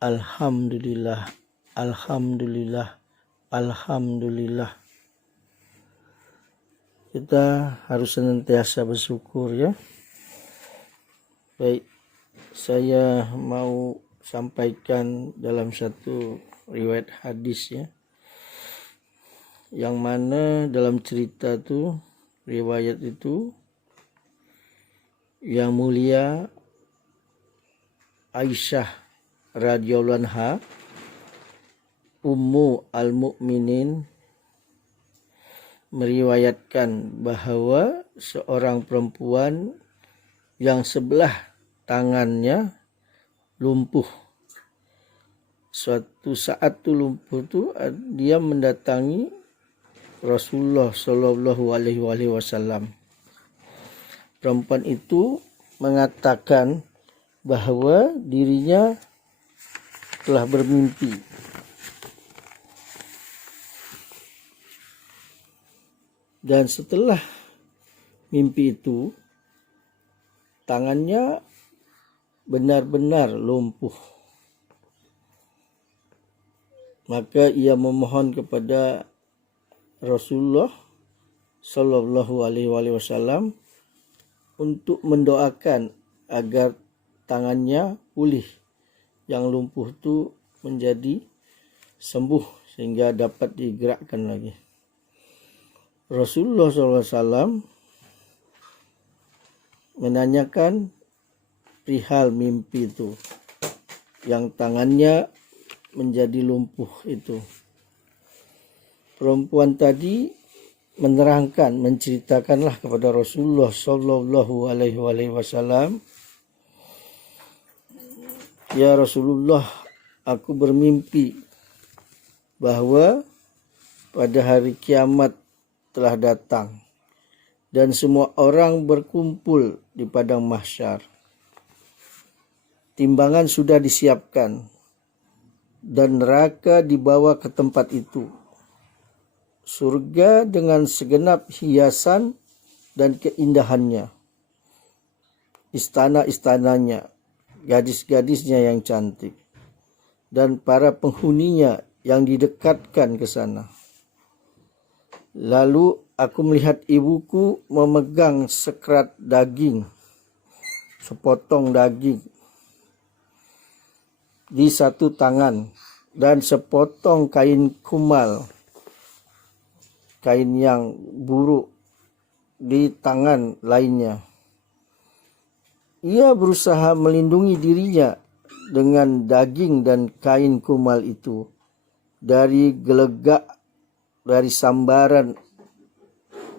Alhamdulillah, Alhamdulillah, Alhamdulillah. Kita harus senantiasa bersyukur ya. Baik, saya mau sampaikan dalam satu riwayat hadis ya. Yang mana dalam cerita tu, riwayat itu, yang mulia Aisyah radhiyallahu anha, Ummu al-Mukminin, meriwayatkan bahawa seorang perempuan yang sebelah tangannya lumpuh. Suatu saat tu lumpuh tu dia mendatangi Rasulullah sallallahu alaihi wasallam. Perempuan itu mengatakan bahawa dirinya telah bermimpi. Dan setelah mimpi itu, tangannya benar-benar lumpuh. Maka ia memohon kepada Rasulullah sallallahu alaihi wasallam untuk mendoakan agar tangannya pulih, yang lumpuh tu menjadi sembuh sehingga dapat digerakkan lagi. Rasulullah SAW menanyakan perihal mimpi itu, yang tangannya menjadi lumpuh itu. Perempuan tadi menerangkan, menceritakanlah kepada Rasulullah sallallahu alaihi wasallam, "Ya Rasulullah, aku bermimpi bahawa pada hari kiamat telah datang dan semua orang berkumpul di padang mahsyar. Timbangan sudah disiapkan dan neraka dibawa ke tempat itu. Surga dengan segenap hiasan dan keindahannya, istana-istananya, gadis-gadisnya yang cantik, dan para penghuninya yang didekatkan ke sana. Lalu aku melihat ibuku memegang sekerat daging, sepotong daging di satu tangan, dan sepotong kain kumal, kain yang buruk, di tangan lainnya. Ia berusaha melindungi dirinya dengan daging dan kain kumal itu dari gelegak, dari sambaran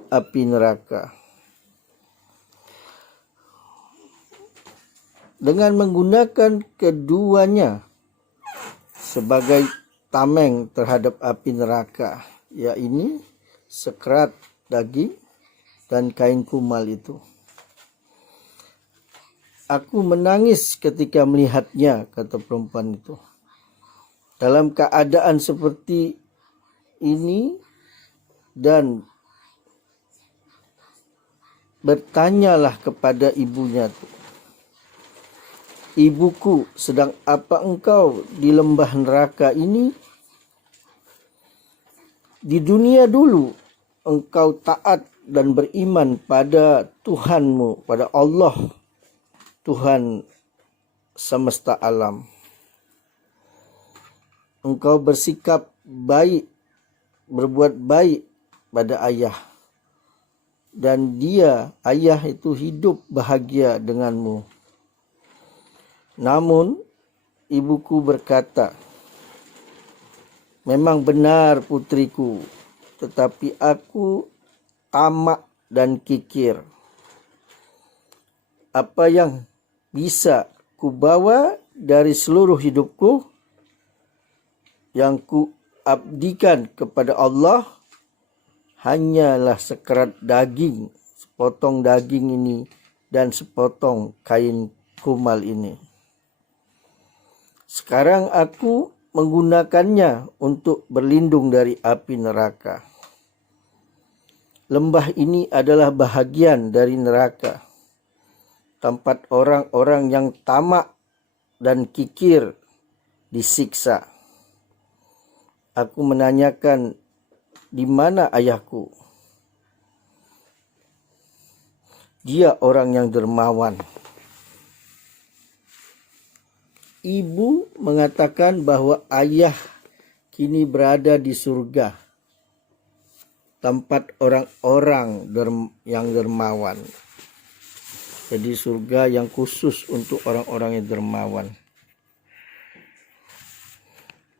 api neraka. Dengan menggunakan keduanya sebagai tameng terhadap api neraka, yaitu sekerat daging dan kain kumal itu. Aku menangis ketika melihatnya," kata perempuan itu. "Dalam keadaan seperti ini dan bertanyalah kepada ibunya tu, 'Ibuku, sedang apa engkau di lembah neraka ini? Di dunia dulu engkau taat dan beriman pada Tuhanmu, pada Allah, Tuhan semesta alam. Engkau bersikap baik, berbuat baik pada ayah, dan ayah itu hidup bahagia denganmu. Namun ibuku berkata, 'Memang benar putriku, tetapi aku tamak dan kikir. Apa yang bisa kubawa dari seluruh hidupku yang ku abdikan kepada Allah hanyalah sekerat daging, sepotong daging ini dan sepotong kain kumal ini. Sekarang aku menggunakannya untuk berlindung dari api neraka. Lembah ini adalah bahagian dari neraka, tempat orang-orang yang tamak dan kikir disiksa. Aku menanyakan, di mana ayahku? Dia orang yang dermawan. Ibu mengatakan bahwa ayah kini berada di surga, tempat orang-orang yang dermawan. Jadi surga yang khusus untuk orang-orang yang dermawan.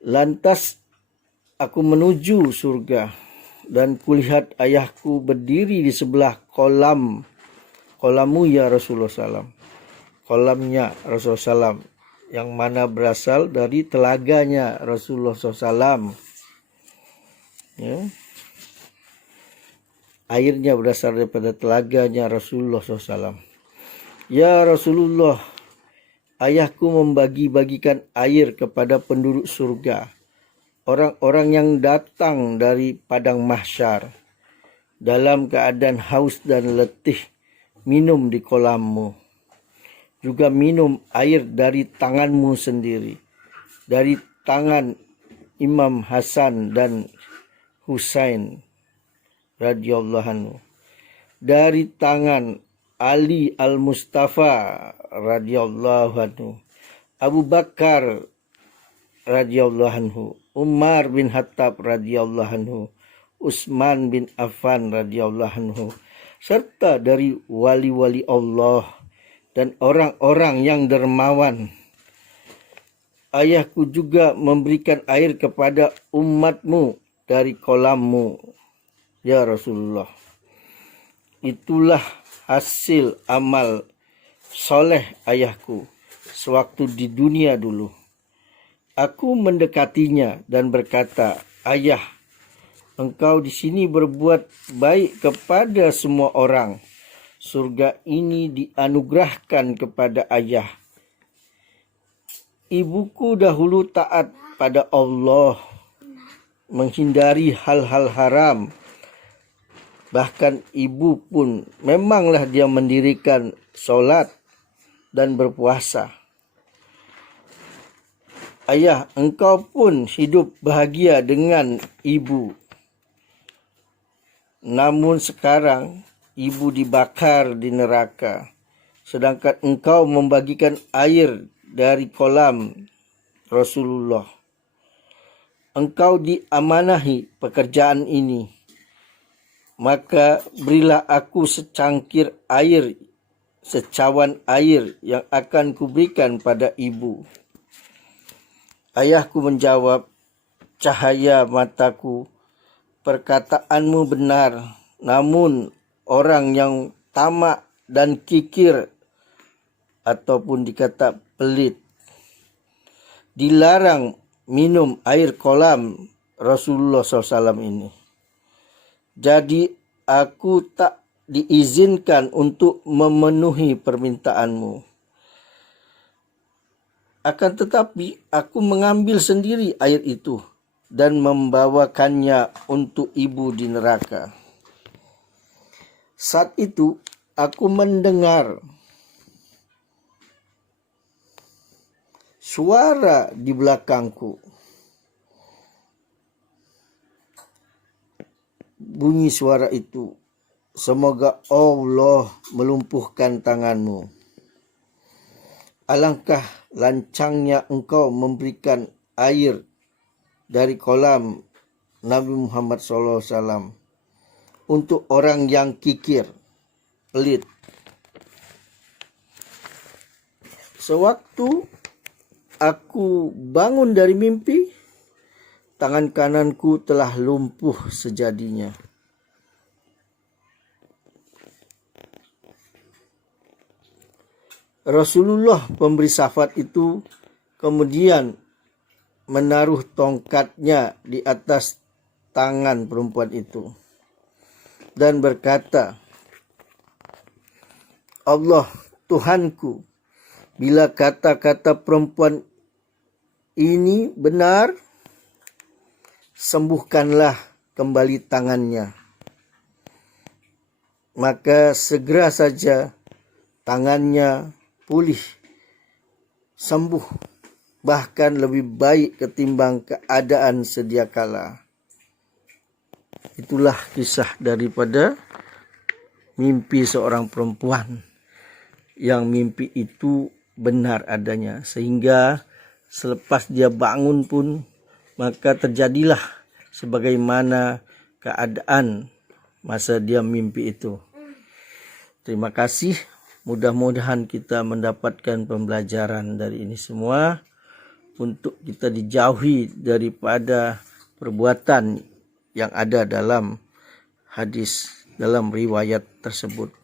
Lantas aku menuju surga dan kulihat ayahku berdiri di sebelah kolammu ya Rasulullah SAW. Kolamnya Rasulullah SAW, yang mana berasal dari telaganya Rasulullah SAW. Ya. Airnya berasal daripada telaganya Rasulullah SAW. Ya Rasulullah, ayahku membagi-bagikan air kepada penduduk surga, orang-orang yang datang dari padang mahsyar, dalam keadaan haus dan letih, minum di kolammu. Juga minum air dari tanganmu sendiri, dari tangan Imam Hasan dan Husain radhiyallahu anhu, dari tangan Ali Al-Mustafa radhiyallahu anhu, Abu Bakar radhiyallahu anhu, Umar bin Khattab radhiyallahu anhu, Utsman bin Affan radhiyallahu anhu, serta dari wali-wali Allah dan orang-orang yang dermawan. Ayahku juga memberikan air kepada umatmu dari kolammu, ya Rasulullah. Itulah hasil amal soleh ayahku sewaktu di dunia dulu. Aku mendekatinya dan berkata, ayah, engkau di sini berbuat baik kepada semua orang. Surga ini dianugerahkan kepada ayah. Ibuku dahulu taat pada Allah, menghindari hal-hal haram. Bahkan ibu pun memanglah dia mendirikan solat dan berpuasa. Ayah, engkau pun hidup bahagia dengan ibu. Namun sekarang ibu dibakar di neraka, sedangkan engkau membagikan air dari kolam Rasulullah. Engkau diamanahi pekerjaan ini, maka berilah aku secangkir air, secawan air yang akan kuberikan pada ibu. Ayahku menjawab, cahaya mataku, perkataanmu benar, namun orang yang tamak dan kikir ataupun dikata pelit dilarang minum air kolam Rasulullah SAW ini. Jadi aku tak diizinkan untuk memenuhi permintaanmu. Akan tetapi aku mengambil sendiri air itu dan membawakannya untuk ibu di neraka. Saat itu aku mendengar suara di belakangku. Bunyi suara itu, semoga Allah melumpuhkan tanganmu. Alangkah lancangnya engkau memberikan air dari kolam Nabi Muhammad SAW untuk orang yang kikir, pelit. Sewaktu aku bangun dari mimpi, tangan kananku telah lumpuh sejadinya. Rasulullah pemberi syafaat itu kemudian menaruh tongkatnya di atas tangan perempuan itu dan berkata, Allah Tuhanku, bila kata-kata perempuan ini benar, sembuhkanlah kembali tangannya. Maka segera saja tangannya pulih, sembuh. bahkan lebih baik ketimbang keadaan sedia kala. Itulah kisah daripada mimpi seorang perempuan yang mimpi itu benar adanya, sehingga selepas dia bangun pun maka terjadilah sebagaimana keadaan masa dia mimpi itu. Terima kasih. Mudah-mudahan kita mendapatkan pembelajaran dari ini semua untuk kita dijauhi daripada perbuatan yang ada dalam hadis, dalam riwayat tersebut.